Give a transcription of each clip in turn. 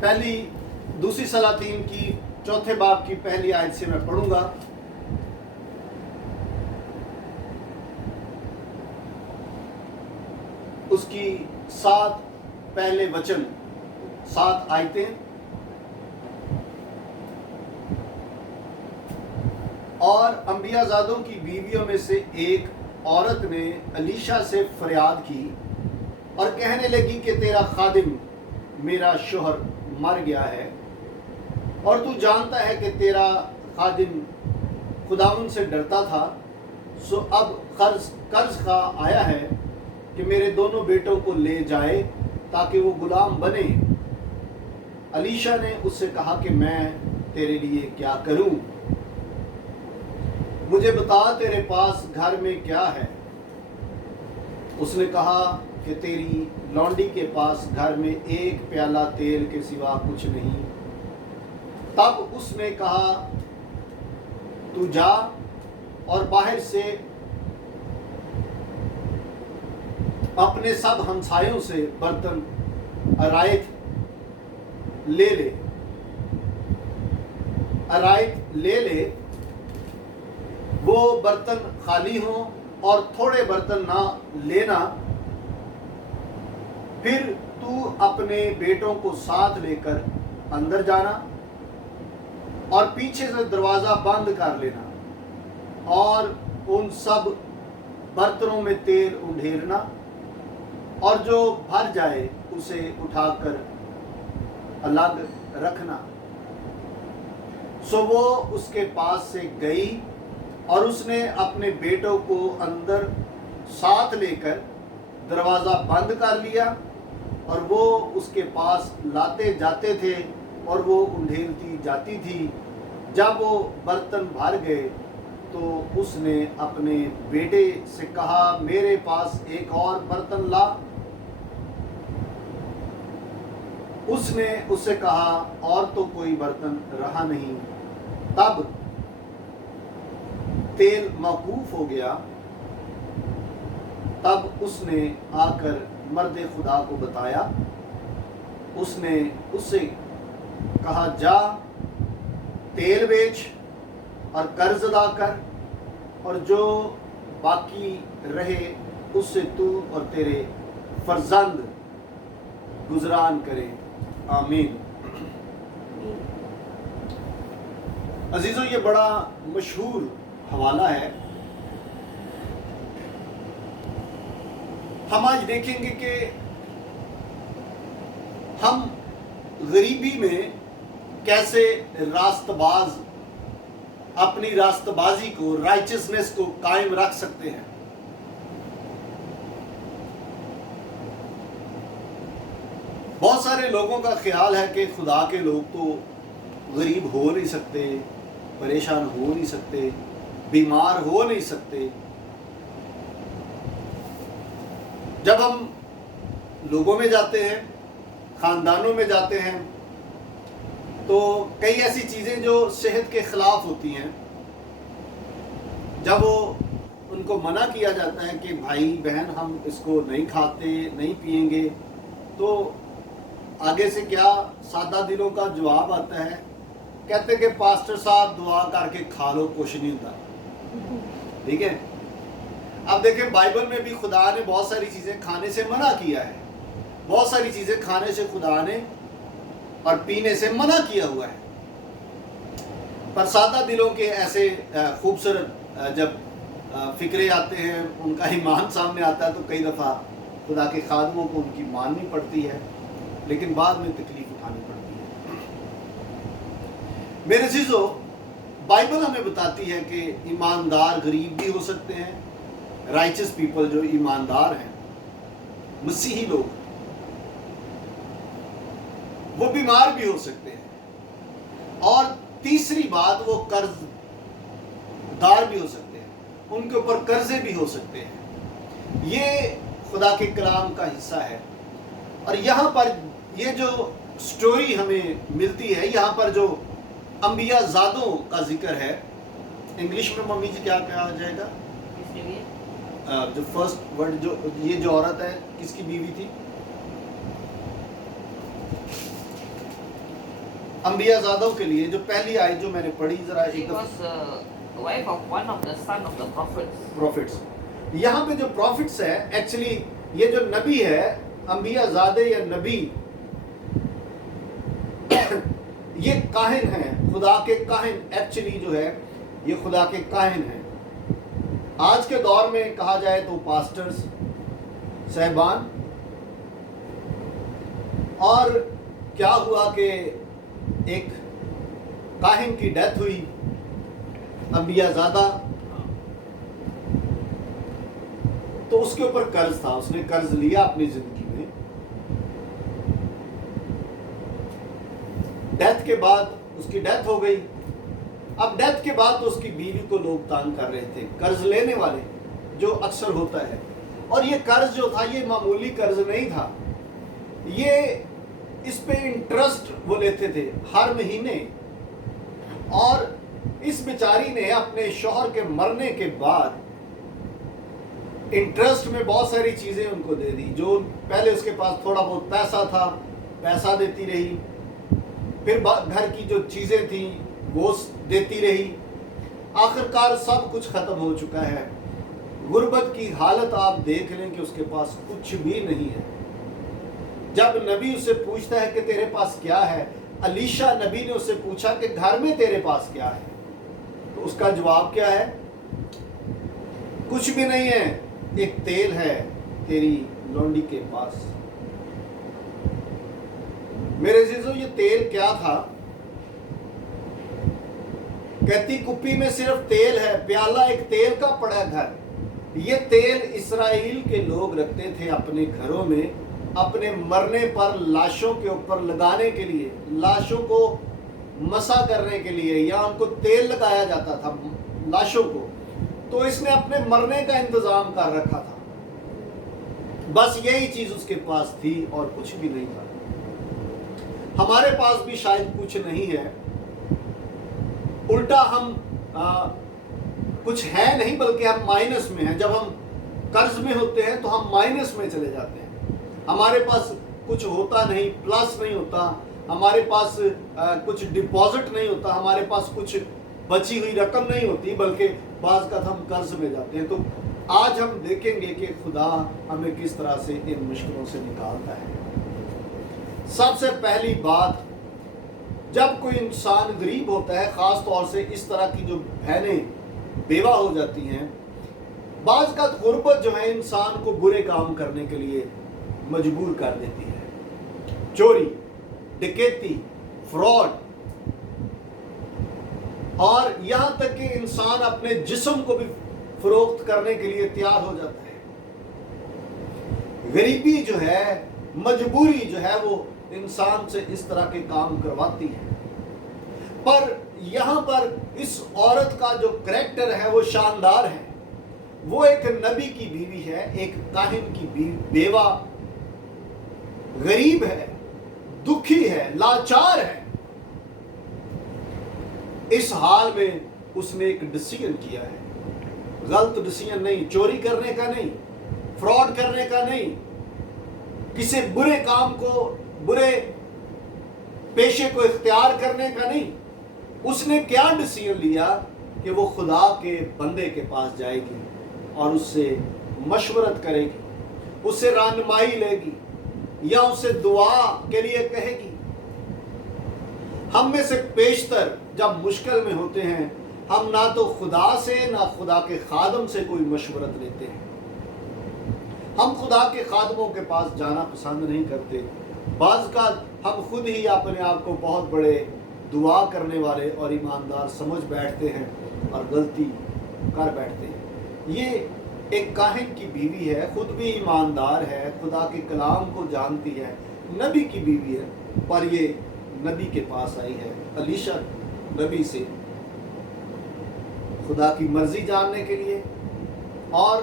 پہلی دوسری سلاطین کی چوتھے باب کی پہلی آیت سے میں پڑھوں گا. اس کی 7 پہلے وچن 7 آیتیں. اور انبیاء زادوں کی بیویوں میں سے ایک عورت نے الیشا سے فریاد کی اور کہنے لگی کہ تیرا خادم میرا شوہر مر گیا ہے اور تو جانتا ہے کہ تیرا خادم خداوند سے ڈرتا تھا، سو اب قرض خواہ آیا ہے کہ میرے دونوں بیٹوں کو لے جائے تاکہ وہ غلام بنے. الیشا نے اس سے کہا کہ میں تیرے لیے کیا کروں؟ مجھے بتا تیرے پاس گھر میں کیا ہے؟ اس نے کہا کہ تیری لونڈی کے پاس گھر میں ایک پیالہ تیل کے سوا کچھ نہیں. تب اس نے کہا تو جا اور باہر سے اپنے سب ہمسایوں سے برتن ارائیت لے لے وہ برتن خالی ہوں اور تھوڑے برتن نہ لینا. پھر تو اپنے بیٹوں کو ساتھ لے کر اندر جانا اور پیچھے سے دروازہ بند کر لینا اور ان سب برتنوں میں تیل انڈھیرنا اور جو بھر جائے اسے اٹھا کر الگ رکھنا. سو وہ اس کے پاس سے گئی اور اس نے اپنے بیٹوں کو اندر ساتھ لے کر دروازہ بند کر لیا اور وہ اس کے پاس لاتے جاتے تھے اور وہ انڈھیلتی جاتی تھی. جب وہ برتن بھر گئے تو اس نے اپنے بیٹے سے کہا میرے پاس ایک اور برتن لا. اس نے اس سے کہا اور تو کوئی برتن رہا نہیں. تب تیل موقوف ہو گیا. تب اس نے آ کر مرد خدا کو بتایا. اس نے اس سے کہا جا تیل بیچ اور قرض ادا کر اور جو باقی رہے اس سے تو اور تیرے فرزند گزران کریں. آمین. عزیزو یہ بڑا مشہور حوالہ ہے. ہم آج دیکھیں گے کہ ہم غریبی میں کیسے راست باز اپنی راست بازی کو رائچسنس کو قائم رکھ سکتے ہیں. بہت سارے لوگوں کا خیال ہے کہ خدا کے لوگ تو غریب ہو نہیں سکتے، پریشان ہو نہیں سکتے، بیمار ہو نہیں سکتے. جب ہم لوگوں میں جاتے ہیں، خاندانوں میں جاتے ہیں، تو کئی ایسی چیزیں جو صحت کے خلاف ہوتی ہیں، جب وہ ان کو منع کیا جاتا ہے کہ بھائی بہن ہم اس کو نہیں کھاتے نہیں پئیں گے، تو آگے سے کیا سادہ دلوں کا جواب آتا ہے، کہتے کہ پاسٹر صاحب دعا کر کے کھا لو، کچھ نہیں ہوتا. ٹھیک ہے. اب دیکھیں بائبل میں بھی خدا نے بہت ساری چیزیں کھانے سے منع کیا ہے. بہت ساری چیزیں کھانے سے خدا نے اور پینے سے منع کیا ہوا ہے. پر سادہ دلوں کے ایسے خوبصورت جب فکرے آتے ہیں، ان کا ایمان سامنے آتا ہے، تو کئی دفعہ خدا کے خادموں کو ان کی ماننی پڑتی ہے، لیکن بعد میں تکلیف اٹھانی پڑتی ہے. میرے عزیزو، بائبل ہمیں بتاتی ہے کہ ایماندار غریب بھی ہو سکتے ہیں. رائچس پیپل جو ایماندار ہیں، مسیحی لوگ، وہ بیمار بھی ہو سکتے ہیں. اور تیسری بات، وہ قرض دار بھی ہو سکتے ہیں، ان کے اوپر قرضے بھی ہو سکتے ہیں. یہ خدا کے کلام کا حصہ ہے. اور یہاں پر یہ جو سٹوری ہمیں ملتی ہے، یہاں پر جو انبیاء زادوں کا ذکر ہے، انگلش میں ممی جی کیا کہا جائے گا؟ جو فرسٹ ورڈ، جو یہ جو عورت ہے کس کی بیوی تھی؟ انبیاء زادوں کے لیے جو پہلی آیت جو میں نے پڑھی ذرا She ایک was wife of one of the son of the prophets. Prophets. یہاں پہ جو پروفٹس ہے ایکچولی یہ جو نبی ہے انبیاء زادے یا نبی یہ کاہن ہیں، خدا کے کاہن. ایکچولی جو ہے یہ خدا کے کاہن ہیں. آج کے دور میں کہا جائے تو پاسٹرز صاحبان. اور کیا ہوا کہ ایک کاہن کی ڈیتھ ہوئی انبیاء زادہ، تو اس کے اوپر قرض تھا، اس نے قرض لیا اپنی زندگی میں. ڈیتھ کے بعد اس کی ڈیتھ ہو گئی. اب ڈیتھ کے بعد تو اس کی بیوی کو لوگ تانگ کر رہے تھے، قرض لینے والے جو اکثر ہوتا ہے. اور یہ قرض جو تھا یہ معمولی قرض نہیں تھا، یہ اس پہ انٹرسٹ وہ لیتے تھے ہر مہینے. اور اس بیچاری نے اپنے شوہر کے مرنے کے بعد انٹرسٹ میں بہت ساری چیزیں ان کو دے دی. جو پہلے اس کے پاس تھوڑا بہت پیسہ تھا پیسہ دیتی رہی، پھر گھر کی جو چیزیں تھیں وہ دیتی رہی. آخرکار سب کچھ ختم ہو چکا ہے. غربت کی حالت آپ دیکھ لیں کہ اس کے پاس کچھ بھی نہیں ہے. جب نبی اسے پوچھتا ہے کہ تیرے پاس کیا ہے، علیشا نبی نے اسے پوچھا کہ گھر میں تیرے پاس کیا ہے، تو اس کا جواب کیا ہے؟ کچھ بھی نہیں ہے، ایک تیل ہے تیری لونڈی کے پاس. میرے عزیزو یہ تیل کیا تھا؟ کہتی کپی میں صرف تیل ہے، پیالہ ایک تیل کا پڑا گھر. یہ تیل اسرائیل کے لوگ رکھتے تھے اپنے گھروں میں اپنے مرنے پر لاشوں کے اوپر لگانے کے لیے، لاشوں کو مسا کرنے کے لیے، یا ان کو تیل لگایا جاتا تھا لاشوں کو. تو اس نے اپنے مرنے کا انتظام کر رکھا تھا. بس یہی چیز اس کے پاس تھی اور کچھ بھی نہیں تھا. ہمارے پاس بھی شاید کچھ نہیں ہے، الٹا ہم کچھ ہے نہیں بلکہ ہم مائنس میں ہیں. جب ہم قرض میں ہوتے ہیں تو ہم مائنس میں چلے جاتے ہیں. ہمارے پاس کچھ ہوتا نہیں، پلس نہیں ہوتا، ہمارے پاس کچھ ڈپازٹ نہیں ہوتا، ہمارے پاس کچھ بچی ہوئی رقم نہیں ہوتی، بلکہ بعض کا ہم قرض میں جاتے ہیں. تو آج ہم دیکھیں گے کہ خدا ہمیں کس طرح سے ان مشکلوں سے نکالتا ہے. سب سے پہلی بات، جب کوئی انسان غریب ہوتا ہے، خاص طور سے اس طرح کی جو بہنیں بیوہ ہو جاتی ہیں، بعض کا غربت جو ہے انسان کو برے کام کرنے کے لیے مجبور کر دیتی ہے. چوری، ڈکیتی، فراڈ، اور یہاں تک کہ انسان اپنے جسم کو بھی فروخت کرنے کے لیے تیار ہو جاتا ہے. غریبی جو ہے، مجبوری جو ہے، وہ انسان سے اس طرح کے کام کرواتی ہے. پر یہاں پر اس عورت کا جو کریکٹر ہے وہ شاندار ہے. وہ ایک نبی کی بیوی ہے، ایک کاہن کی بیوہ، غریب ہے، دکھی ہے، لاچار ہے. اس حال میں اس نے ایک ڈیسیژن کیا ہے. غلط ڈیسیژن نہیں، چوری کرنے کا نہیں، فراڈ کرنے کا نہیں، کسی برے کام کو، برے پیشے کو اختیار کرنے کا نہیں. اس نے کیا ڈیسیژن لیا کہ وہ خدا کے بندے کے پاس جائے گی اور اس سے مشورت کرے گی، اس سے رہنمائی لے گی، یا اسے دعا کے لیے کہے گی. ہم میں سے بیشتر جب مشکل میں ہوتے ہیں، ہم نہ تو خدا سے نہ خدا کے خادم سے کوئی مشورت لیتے ہیں. ہم خدا کے خادموں کے پاس جانا پسند نہیں کرتے. بعض کا ہم خود ہی اپنے آپ کو بہت بڑے دعا کرنے والے اور ایماندار سمجھ بیٹھتے ہیں اور غلطی کر بیٹھتے ہیں. یہ ایک کاہن کی بیوی ہے، خود بھی ایماندار ہے، خدا کے کلام کو جانتی ہے، نبی کی بیوی ہے، پر یہ نبی کے پاس آئی ہے علیشا نبی سے خدا کی مرضی جاننے کے لیے اور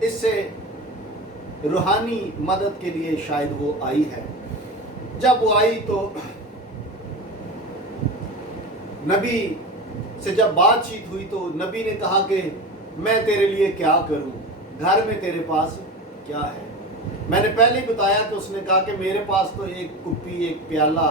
اس سے روحانی مدد کے لیے شاید وہ آئی ہے. جب وہ آئی تو نبی سے جب بات چیت ہوئی تو نبی نے کہا کہ میں تیرے لیے کیا کروں، گھر میں تیرے پاس کیا ہے. میں نے پہلے ہی بتایا کہ اس نے کہا کہ میرے پاس تو ایک کپی، ایک پیالہ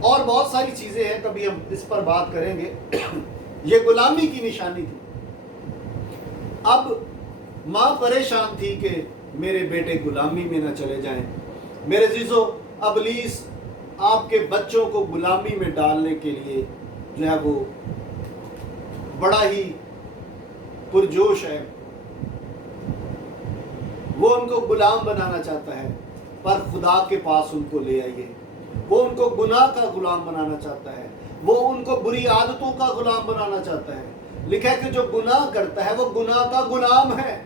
اور بہت ساری چیزیں ہیں، کبھی ہم اس پر بات کریں گے۔ یہ غلامی کی نشانی تھی۔ اب ماں پریشان تھی کہ میرے بیٹے غلامی میں نہ چلے جائیں۔ میرے عزیزو، ابلیس آپ کے بچوں کو غلامی میں ڈالنے کے لیے جو ہے وہ بڑا ہی پرجوش ہے۔ وہ ان کو غلام بنانا چاہتا ہے، پر خدا کے پاس ان کو لے آئیے۔ وہ ان کو گناہ کا غلام بنانا چاہتا ہے، وہ ان کو بری عادتوں کا غلام بنانا چاہتا ہے۔ لکھا ہے کہ جو گناہ کرتا ہے وہ گناہ کا غلام ہے۔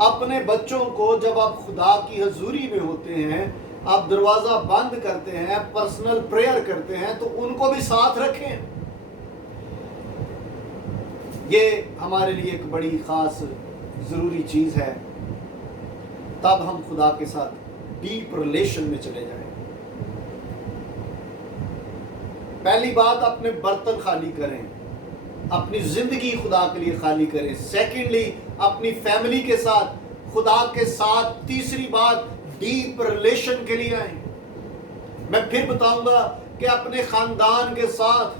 اپنے بچوں کو جب آپ خدا کی حضوری میں ہوتے ہیں، آپ دروازہ بند کرتے ہیں، پرسنل پریئر کرتے ہیں، تو ان کو بھی ساتھ رکھیں۔ یہ ہمارے لیے ایک بڑی خاص ضروری چیز ہے، تب ہم خدا کے ساتھ ڈیپ ریلیشن میں چلے جائیں۔ پہلی بات، اپنے برتن خالی کریں، اپنی زندگی خدا کے لیے خالی کریں۔ سیکنڈلی، اپنی فیملی کے ساتھ، خدا کے ساتھ۔ تیسری بات، ڈیپ ریلیشن کے لیے آئیں۔ میں پھر بتاؤں گا کہ اپنے خاندان کے ساتھ،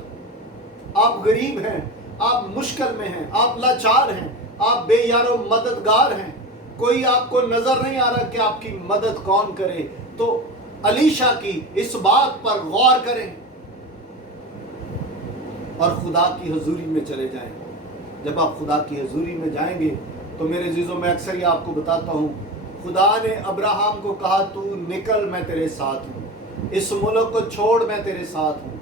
آپ غریب ہیں، آپ مشکل میں ہیں، آپ لاچار ہیں، آپ بے یار و مددگار ہیں، کوئی آپ کو نظر نہیں آ رہا کہ آپ کی مدد کون کرے، تو علیشا کی اس بات پر غور کریں اور خدا کی حضوری میں چلے جائیں۔ جب آپ خدا کی حضوری میں جائیں گے تو میرے عزیزوں، میں اکثر یہ آپ کو بتاتا ہوں، خدا نے ابراہم کو کہا تو نکل، میں تیرے ساتھ ہوں، اس ملک کو چھوڑ، میں تیرے ساتھ ہوں۔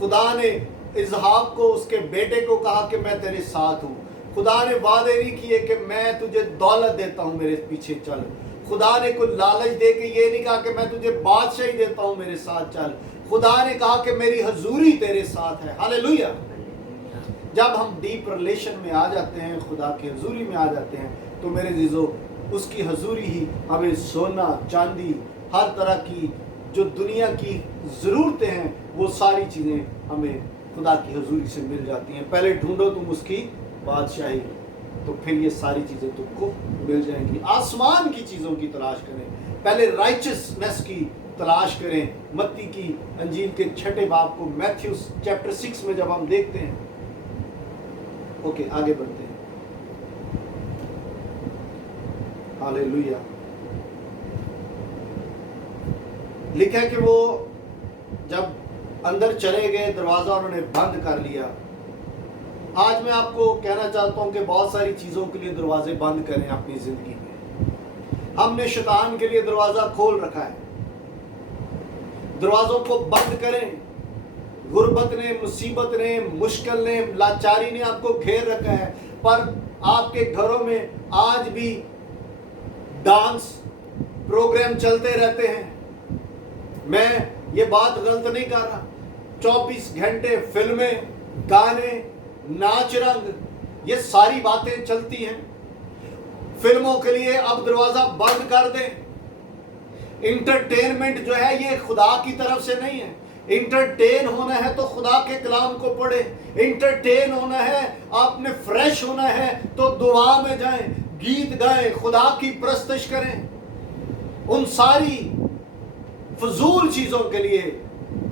خدا نے اسحاق کو، اس کے بیٹے کو کہا کہ میں تیرے ساتھ ہوں۔ خدا نے وعدے نہیں کیے کہ میں تجھے دولت دیتا ہوں، میرے پیچھے چل۔ خدا نے کوئی لالچ دے کے یہ نہیں کہا کہ میں تجھے بادشاہی دیتا ہوں، میرے ساتھ چل۔ خدا نے کہا کہ میری حضوری تیرے ساتھ ہے۔ ہاللیلویہ۔ جب ہم ڈیپ ریلیشن میں آ جاتے ہیں، خدا کی حضوری میں آ جاتے ہیں، تو میرے عزیزو، اس کی حضوری ہی ہمیں سونا چاندی، ہر طرح کی جو دنیا کی ضرورتیں ہیں، وہ ساری چیزیں ہمیں خدا کی حضوری سے مل جاتی ہیں۔ پہلے ڈھونڈو تم اس کی بادشاہی، تو پھر یہ ساری چیزیں تم کو مل جائیں گی۔ آسمان کی چیزوں کی تلاش کریں، پہلے رائچسنس کی تلاش کریں۔ متی کی انجیل کے 6 باب کو میتھیوس چیپٹر 6 میں جب ہم دیکھتے ہیں، اوکے آگے بڑھتے ہیں۔ ہاللیلویہ۔ لکھا ہے کہ وہ جب اندر چلے گئے، دروازہ انہوں نے بند کر لیا۔ آج میں آپ کو کہنا چاہتا ہوں کہ بہت ساری چیزوں کے لیے دروازے بند کریں اپنی زندگی میں۔ ہم نے شیطان کے لیے دروازہ کھول رکھا ہے، دروازوں کو بند کریں۔ غربت نے، مصیبت نے، مشکل نے، لاچاری نے آپ کو گھیر رکھا ہے، پر آپ کے گھروں میں آج بھی ڈانس پروگرام چلتے رہتے ہیں۔ میں یہ بات غلط نہیں کر رہا، 24 گھنٹے فلمیں، گانے، ناچ رنگ، یہ ساری باتیں چلتی ہیں۔ فلموں کے لیے اب دروازہ بند کر دیں۔ انٹرٹینمنٹ جو ہے یہ خدا کی طرف سے نہیں ہے۔ انٹرٹین ہونا ہے تو خدا کے کلام کو پڑھیں۔ انٹرٹین ہونا ہے، آپ نے فریش ہونا ہے تو دعا میں جائیں، گیت گائیں، خدا کی پرستش کریں۔ ان ساری فضول چیزوں کے لیے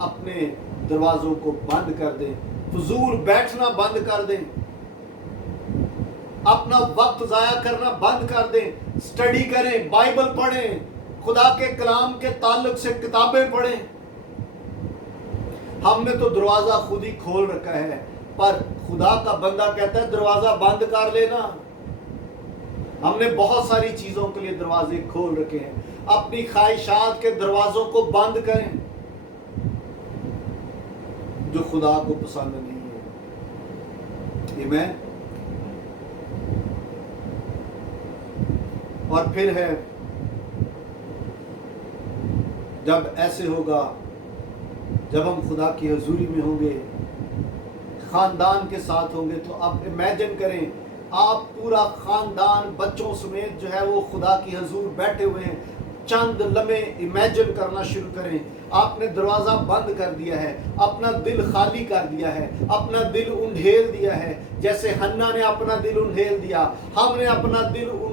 اپنے دروازوں کو بند کر دیں، فضول بیٹھنا بند کر دیں، اپنا وقت ضائع کرنا بند کر دیں۔ سٹڈی کریں، بائبل پڑھیں، خدا کے کلام کے تعلق سے کتابیں پڑھیں۔ ہم نے تو دروازہ خود ہی کھول رکھا ہے، پر خدا کا بندہ کہتا ہے دروازہ بند کر لینا۔ ہم نے بہت ساری چیزوں کے لیے دروازے کھول رکھے ہیں، اپنی خواہشات کے دروازوں کو بند کریں جو خدا کو پسند نہیں ہے۔ آمین۔ اور پھر ہے، جب ایسے ہوگا، جب ہم خدا کی حضوری میں ہوں گے، خاندان کے ساتھ ہوں گے، تو آپ امیجن کریں، آپ پورا خاندان بچوں سمیت جو ہے وہ خدا کی حضور بیٹھے ہوئے ہیں۔ چند لمحے امیجن کرنا شروع کریں، آپ نے دروازہ بند کر دیا ہے، اپنا دل خالی کر دیا ہے، اپنا دل انڈھیل دیا ہے، جیسے حنا نے اپنا دل انڈھیل دیا، ہم نے اپنا دل